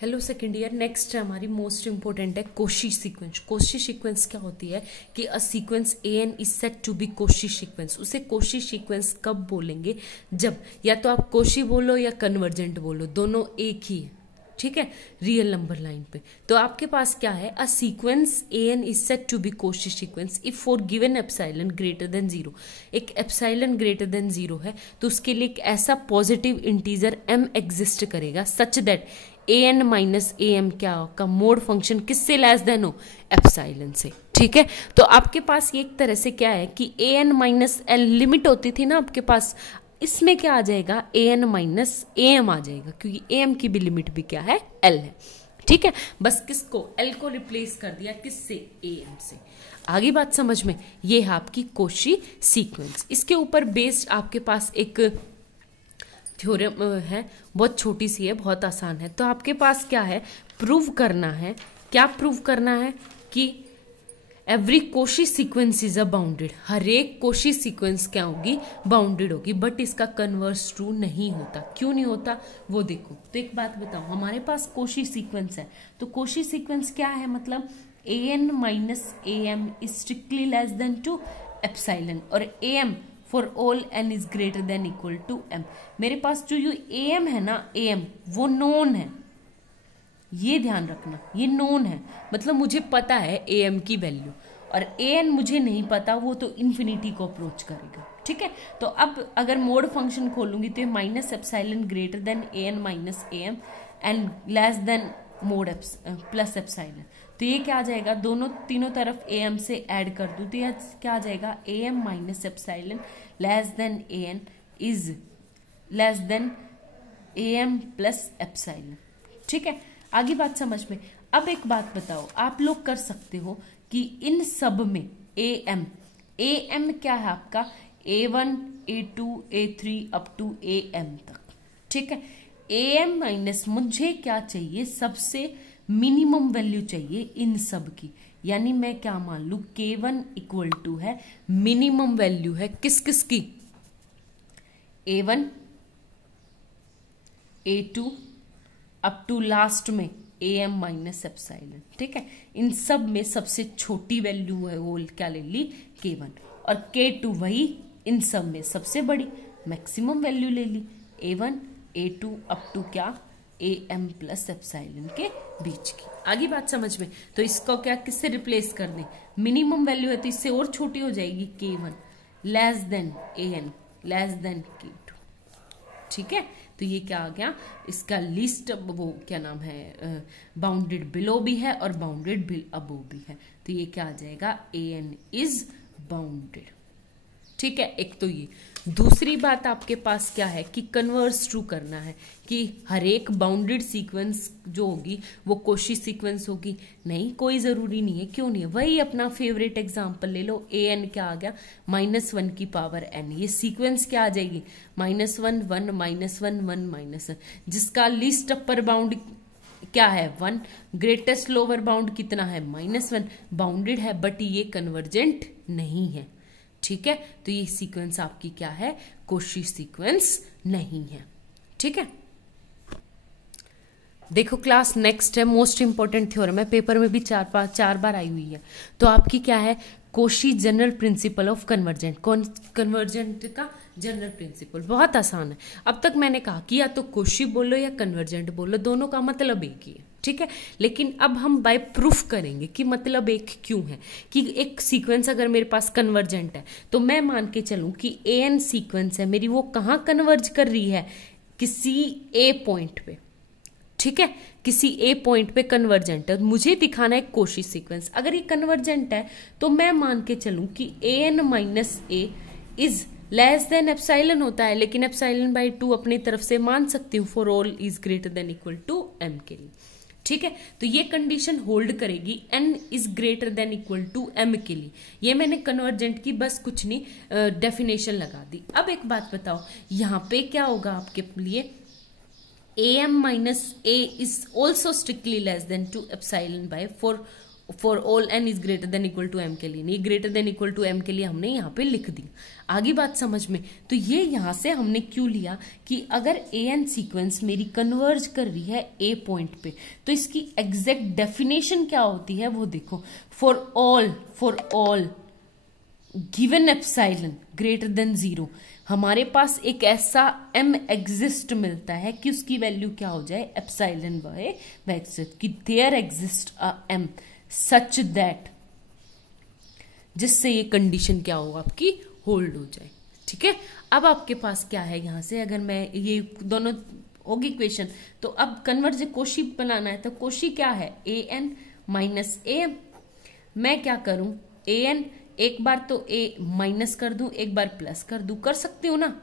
Hello second year. Next हमारी most important है Cauchy sequence. Cauchy sequence क्या होती है कि a sequence a n is set to be Cauchy sequence. उसे कोशी सीक्वेंस कब बोलेंगे? जब या तो आप कोशी बोलो या कन्वर्जेंट बोलो, दोनों एक ही है, ठीक है, रियल नंबर लाइन पे। तो आपके पास क्या है, a sequence a n is set to be Cauchy sequence if for given epsilon greater than zero. एक एप्सिलॉन ग्रेटर देन जीरो है तो उसके लिए एक ऐसा पॉजिटिव इंटीजर एम एग्जिस्ट करेगा such that a N minus A m क्या का मोड फंक्शन किससे लेस देन हो, एप्सिलॉन से, ठीक है। तो आपके पास ये एक तरह से क्या है कि A N minus L limit होती थी ना आपके पास, इसमें क्या आ जाएगा, A N minus A M आ जाएगा, क्योंकि ए एम की भी लिमिट भी क्या है, एल है, ठीक है। बस किसको, एल को रिप्लेस कर दिया किससे, ए एम से। आगे बात समझ में, ये है आपकी कोशी सीक्वेंस। इसके ऊपर बेस्ड आपके पास एक थ्योरम है, बहुत छोटी सी है, बहुत आसान है। तो आपके पास क्या है, प्रूव करना है, क्या प्रूव करना है कि every Cauchy sequence is a bounded. हर एक कोशी सीक्वेंस क्या होगी, बाउंडेड होगी, बट इसका कन्वर्स ट्रू नहीं होता। क्यों नहीं होता वो देखो। तो एक बात बताओ, हमारे पास कोशी सीक्वेंस है, तो कोशी सीक्वेंस क्या है, मतलब A N minus A M is strictly less than two epsilon, और A M for all N is greater than equal to M. मेरे पास जो ये ए एम है ना, ए एम वो नोन है, ये ध्यान रखना, ये नोन है, मतलब मुझे पता है ए एम की वैल्यू, और ए एन मुझे नहीं पता, वो तो इन्फिनिटी को अप्रोच करेगा, ठीक है। तो अब अगर मोड फंक्शन खोलूंगी तो ये minus epsilon greater than a N minus A m and less than mod plus epsilon. तो ये क्या आ जाएगा, दोनों तीनों तरफ ए एम से ऐड कर दूं तो ये क्या आ जाएगा, a m minus epsilon less than a n is less than a m plus epsilon, ठीक है। आगे बात समझ में। अब एक बात बताओ, आप लोग कर सकते हो कि इन सब में ए एम क्या है आपका, A1 A2 A3 up to AM तक, ठीक है। AM माइनस मुझे क्या चाहिए, सबसे मिनिमम वैल्यू चाहिए इन सब की, यानी मैं क्या मान लू, K1 इक्वल टू है मिनिमम वैल्यू है किस किस की, A1 A2 up to last में ए एम माइनस एप्सिलॉन, ठीक है। इन सब में सबसे छोटी वैल्यू है वो क्या ले ली, K1, और K2 वही इन सब में सबसे बड़ी मैक्सिमम वैल्यू ले ली, A1 A2 अप टू क्या, ए एम प्लस एप्सिलॉन के बीच की। आगे बात समझ में। तो इसको क्या किससे रिप्लेस कर दें, मिनिमम वैल्यू है तो इससे और छोटी हो जाएगी, K1 less than a N less than K2, ठीक है। तो ये क्या आ गया, इसका लिस्ट वो क्या नाम है, बाउंडेड बिलो भी है और बाउंडेड अबो भी है। तो ये क्या आ जाएगा, ए एन इज बाउंडेड, ठीक है। एक तो ये। दूसरी बात आपके पास क्या है कि कन्वर्स ट्रू करना है कि हर एक बाउंडेड सीक्वेंस जो होगी वो कोशी सीक्वेंस होगी। नहीं, कोई जरूरी नहीं है। क्यों नहीं है, वही अपना फेवरेट एग्जांपल ले लो, ए एन क्या आ गया, -1 की पावर एन। ये सीक्वेंस क्या आ जाएगी, -1 1 -1 1 -1, जिसका लीस्ट अपर बाउंड क्या है 1, ग्रेटेस्ट लोअर बाउंड कितना है -1, बाउंडेड है बट ये कन्वर्जेंट नहीं है, ठीक है। तो ये सीक्वेंस आपकी क्या है, कोशी सीक्वेंस नहीं है, ठीक है। देखो क्लास नेक्स्ट है, मोस्ट इंपोर्टेंट थ्योरम है, पेपर में भी चार बार आई हुई है। तो आपकी क्या है, Cauchy general principle of convergent. Convergent का जनरल प्रिंसिपल बहुत आसान है। अब तक मैंने कहा कि या तो कोशी बोलो या कन्वर्जेंट बोलो, दोनों का मतलब एक ही है, ठीक है। लेकिन अब हम बाय प्रूफ करेंगे कि मतलब एक क्यों है, कि एक सीक्वेंस अगर मेरे पास कन्वर्जेंट है तो मैं मान के चलूं कि ए एन सीक्वेंस है मेरी, वो कहाँ कन्वर्ज कर रही है, किसी ए पॉइंट पे, ठीक है, किसी ए पॉइंट पे कन्वर्जेंट है। मुझे दिखाना है कोशी सीक्वेंस, अगर ये कन्वर्जेंट है तो मैं मान के चलूं कि A N minus A is less than epsilon होता है, लेकिन एप्सिलॉन बाई 2 अपनी तरफ से मान सकती हूँ for all is greater than equal to m के लिए, ठीक है। तो ये कंडीशन होल्ड करेगी n is greater than equal to m के लिए। ये मैंने कन्वर्जेंट की बस कुछ नहीं डेफिनेशन लगा दी। अब एक बात बताओ, यहाँ पे क्या होगा आपके लिए, a m minus A is also strictly less than two epsilon by for for all N is greater than equal to m के लिए नहीं, greater than equal to m के लिए हमने यहाँ पे लिख दी। आगे बात समझ में, तो ये यहाँ से हमने क्यों लिया कि अगर ए एन सीक्वेंस मेरी कन्वर्ज कर रही है ए पॉइंट पे, तो इसकी एग्जैक्ट डेफिनेशन क्या होती है वो देखो, for all given epsilon greater then 0, हमारे पास एक ऐसा m एग्जिस्ट मिलता है कि उसकी वैल्यू क्या हो जाए, एप्सिलॉन बाय वेक्टर, कि there exist a m such that, जिससे ये कंडीशन क्या हो आपकी होल्ड हो जाए। ठीक है, अब आपके पास क्या है, यहां से अगर मैं ये दोनों होगी इक्वेशन, तो अब कन्वर्ज कोशी बनाना है, तो कोशी क्या है, A N minus A M. मैं क्या करूं, ए एन एक बार तो ए माइनस कर दूं, एक बार प्लस कर दूं, कर सकती हूं ना,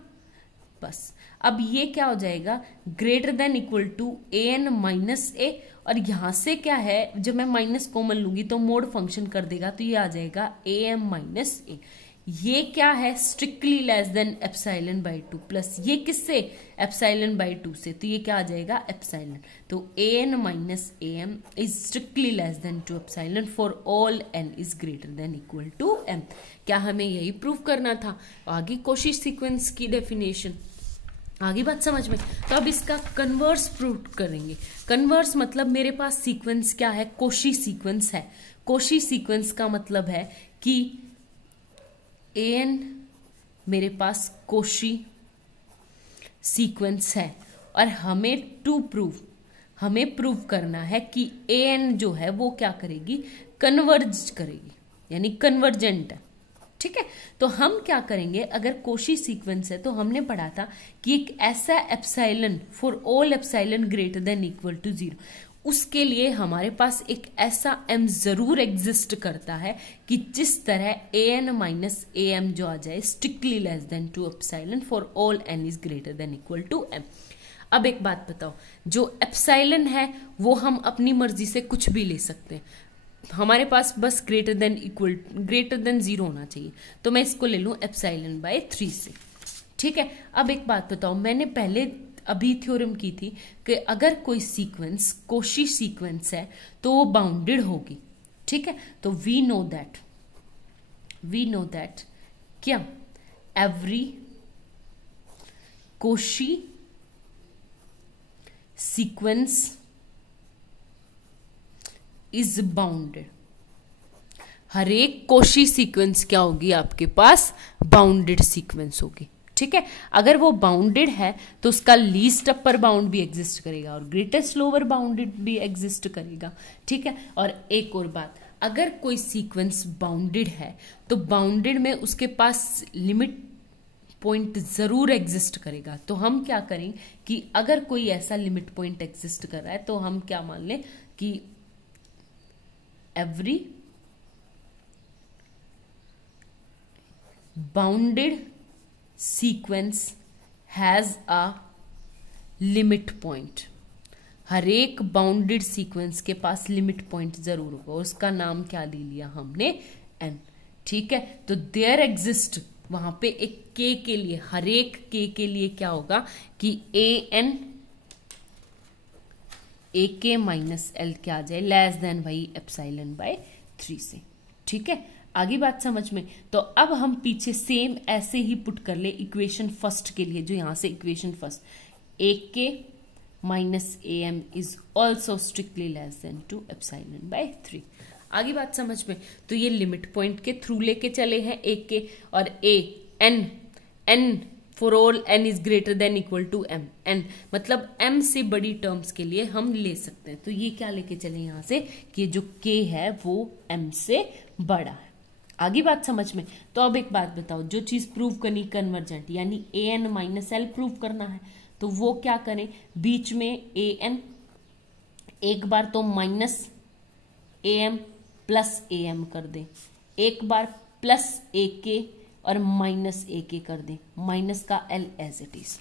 बस। अब ये क्या हो जाएगा, greater than equal to A N minus A, और यहां से क्या है, जब मैं माइनस कॉमन लूंगी तो मोड फंक्शन कर देगा, तो ये आ जाएगा ए एम माइनस ए। ये क्या है, strictly less than epsilon by 2, plus ये किससे, एप्सिलॉन बाई 2 से, तो ये क्या आ जाएगा, एप्सिलॉन। तो A N minus A M is strictly less than 2 epsilon for all N is greater than equal to M. क्या हमें यही प्रूव करना था, आगे कोशी सीक्वेंस की डेफिनेशन, आगे बात समझ में। तो अब इसका कन्वर्स प्रूव करेंगे। कन्वर्स मतलब मेरे पास सीक्वेंस क्या है, कोशी सीक्वेंस है। कोशी सीक्वेंस का मतलब है कि ए एन मेरे पास कोशी सीक्वेंस है, और हमें प्रूव करना है कि ए एन जो है वो क्या करेगी, कन्वर्ज करेगी, यानी कन्वर्जेंट है। ठीक है, तो हम क्या करेंगे, अगर कोशी सीक्वेंस है तो हमने पढ़ा था कि एक ऐसा epsilon for all epsilon greater than equal to 0, उसके लिए हमारे पास एक ऐसा m जरूर एग्जिस्ट करता है कि जिस तरह a N minus A m जो आ जाए strictly less than 2 epsilon for all n is greater than equal to m। अब एक बात बताओ, जो एप्सिलॉन है वो हम अपनी मर्जी से कुछ भी ले सकते हैं, हमारे पास बस ग्रेटर देन 0 होना चाहिए, तो मैं इसको ले लूं एप्सिलॉन बाय 3 से। ठीक है, अब एक बात बताओ, मैंने पहले अभी थ्योरम की थी कि अगर कोई सीक्वेंस कोशी सीक्वेंस है तो वो बाउंडेड होगी। ठीक है, तो वी नो दैट क्या, every Cauchy sequence is bounded. हर एक कोशी सीक्वेंस क्या होगी, आपके पास बाउंडेड सीक्वेंस होगी। ठीक है, अगर वो बाउंडेड है तो उसका लीस्ट अपर बाउंड भी एग्जिस्ट करेगा और ग्रेटेस्ट लोअर बाउंडेड भी एग्जिस्ट करेगा। ठीक है, और एक और बात, अगर कोई सीक्वेंस बाउंडेड है तो बाउंडेड में उसके पास लिमिट पॉइंट जरूर एग्जिस्ट करेगा। तो हम क्या करें कि अगर कोई ऐसा लिमिट पॉइंट एग्जिस्ट कर रहा है तो हम क्या मान लें कि every bounded sequence has a limit point. हर एक बाउंडेड सीक्वेंस के पास लिमिट पॉइंट जरूर होगा, उसका नाम क्या ले लिया हमने, एन। ठीक है, तो देयर एग्जिस्ट वहां पे एक के के लिए, हर एक के लिए क्या होगा कि A N A k minus L क्या आ जाए, लेस देन वही एप्सिलॉन बाय 3 से। ठीक है, आगे बात समझ में। तो अब हम पीछे सेम ऐसे ही पुट कर ले इक्वेशन फर्स्ट के लिए, जो यहां से equation first, a k minus A M is also strictly less than 2 epsilon by 3। आगे बात समझ में। तो ये लिमिट पॉइंट के थ्रू लेके चले हैं ए के, और A N for all N is greater than equal to M, N मतलब एम से बड़ी टर्म्स के लिए हम ले सकते हैं। तो ये क्या लेके चले यहां से कि जो के है वो एम से बड़ा है। आगे बात समझ में। तो अब एक बात बताओ, जो चीज प्रूव करनी कन्वर्जेंट, यानी A N minus L prove करना है, तो वो क्या करें, बीच में ए एन एक बार तो minus A m plus a m कर दें, एक बार प्लस ए के और माइनस ए के कर दें, माइनस का एल एज इट इज।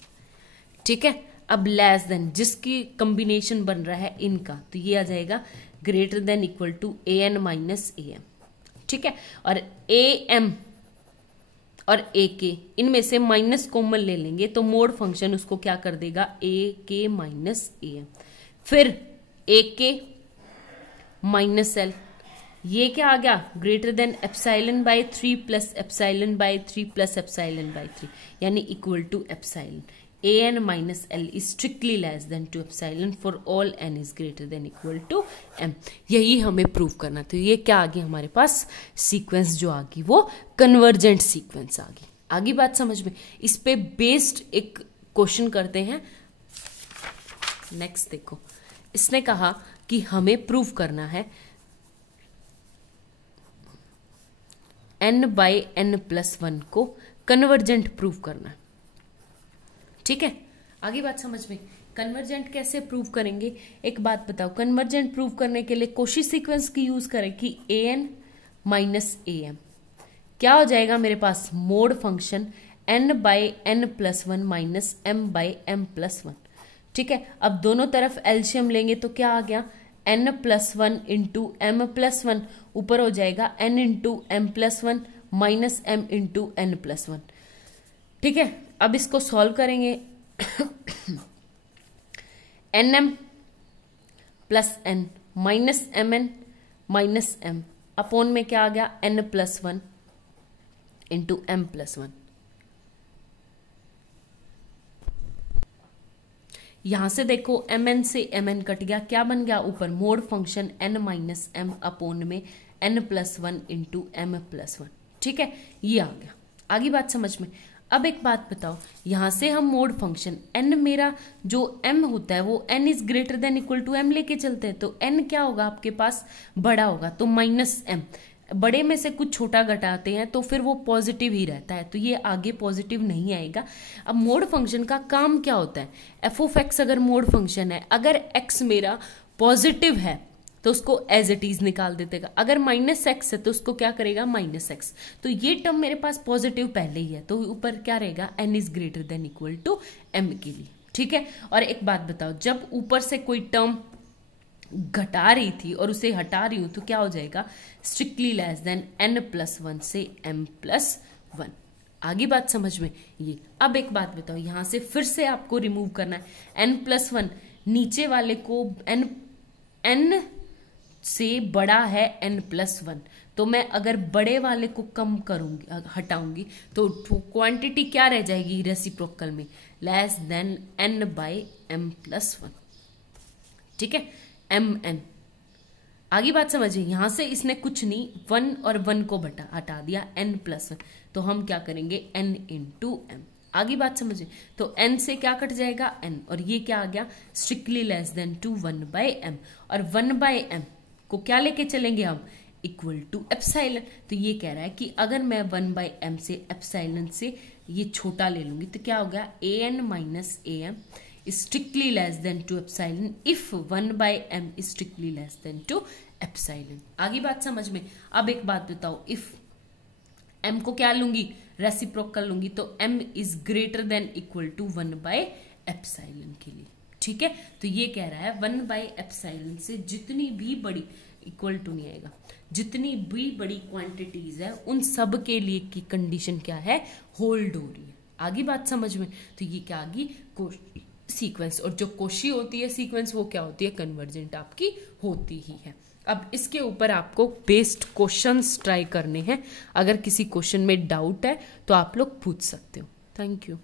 ठीक है, अब लेस देन जिसकी कॉम्बिनेशन बन रहा है इनका, तो ये आ जाएगा greater than equal to A N minus A m. ठीक है, और ए एम और ए के इनमें से माइनस कॉमन ले लेंगे तो मोड फंक्शन उसको क्या कर देगा, ए के माइनस ए एम, फिर ए के माइनस एल, ये क्या आ गया, greater than epsilon by 3 plus epsilon by 3 plus epsilon by 3, यानी equal to epsilon an minus l is strictly less than 2 epsilon for all n is greater than equal to m। यही हमें prove करना। तो ये क्या आ गई हमारे पास, sequence जो आ गई वो कन्वर्जेंट सीक्वेंस आ गई। आगे बात समझ में। इस पे बेस्ड एक क्वेश्चन करते हैं। नेक्स्ट देखो, इसने कहा कि हमें प्रूव करना है n बाई n प्लस 1 को कन्वर्जेंट प्रूव करना है। ठीक है, आगे बात समझ में। कन्वर्जेंट कैसे प्रूव करेंगे, एक बात बताओ। कन्वर्जेंट प्रूव करने के लिए कोशी सीक्वेंस की यूज करें कि an माइनस am क्या हो जाएगा मेरे पास, mod function n by n plus 1 minus m by m plus 1। ठीक है, अब दोनों तरफ एलसीएम लेंगे तो क्या आ गया, n plus 1 into m plus 1, ऊपर हो जाएगा n into m plus 1 minus m into n plus 1। ठीक है, अब इसको सॉल्व करेंगे। nm plus n minus mn minus m upon में क्या आ गया, n plus 1 into m plus 1। यहां से देखो mn से mn कट गया, क्या बन गया ऊपर, mode function n minus m upon में n plus 1 into m plus 1। ठीक है, ये आ गया। आगे बात समझ में। अब एक बात बताओ, यहां से हम मोड फंक्शन n, मेरा जो m होता है वो n is greater than equal to m लेके चलते हैं, तो n क्या होगा आपके पास, बड़ा होगा, तो माइनस m। बड़े में से कुछ छोटा घटाते हैं तो फिर वो पॉजिटिव ही रहता है, तो ये आगे पॉजिटिव नहीं आएगा। अब मोड फंक्शन का काम क्या होता है, एफ ऑफ एक्स अगर मोड फंक्शन है, अगर x मेरा पॉजिटिव है तो उसको एज इट इज निकाल देगा, अगर माइनस एक्स है तो उसको क्या करेगा, माइनस एक्स। तो ये टर्म मेरे पास पॉजिटिव पहले ही है, तो ऊपर क्या रहेगा, n is greater than equal to m के लिए। ठीक है, और एक बात बताओ, जब ऊपर से कोई टर्म घटा रही थी और उसे हटा रही हूं तो क्या हो जाएगा, strictly less then n plus 1 से m प्लस 1। आगे बात समझ में ये। अब एक बात बताओ, यहां से फिर से आपको रिमूव करना है n प्लस 1, नीचे वाले को n से बड़ा है n प्लस 1, तो मैं अगर बड़े वाले को कम करूंगी, हटाऊंगी, तो क्वांटिटी क्या रह जाएगी रेसिप्रोकल में, less than n by m plus 1। ठीक है, mn। आगे बात समझिए, यहां से इसने कुछ नहीं, 1 और 1 को हटा दिया, n प्लस 1, तो हम क्या करेंगे, n इंटू m। आगे बात समझिए, तो n से क्या कट जाएगा, n, और ये क्या आ गया, strictly less than to 1 by m, और 1 बाई m को क्या लेके चलेंगे हम, इक्वल टू एप्साइलन। तो ये कह रहा है कि अगर मैं 1 बाई m से एप्साइलन से ये छोटा ले लूंगी तो क्या होगा, an minus am strictly less than two epsilon if 1 by m strictly less than two epsilon. आगे बात समझ में। अब एक बात बताओ, इफ m को क्या लूंगी, रेसिप्रोकल लूंगी, तो m is greater than equal to 1 by epsilon के लिए। ठीक है, तो ये कह रहा है 1 बाई एप्साइलन से जितनी भी बड़ी, इक्वल टू नहीं आएगा, जितनी भी बड़ी क्वांटिटीज है उन सब के लिए की कंडीशन क्या है, होल्ड हो रही है। आगे बात समझ में। तो ये क्या आ गई, सीक्वेंस, और जो कोशी होती है सीक्वेंस वो क्या होती है, कन्वर्जेंट आपकी होती ही है। अब इसके ऊपर आपको बेस्ड क्वेश्चंस ट्राई करने हैं, अगर किसी क्वेश्चन में डाउट है तो आप लोग पूछ सकते हो। Thank you.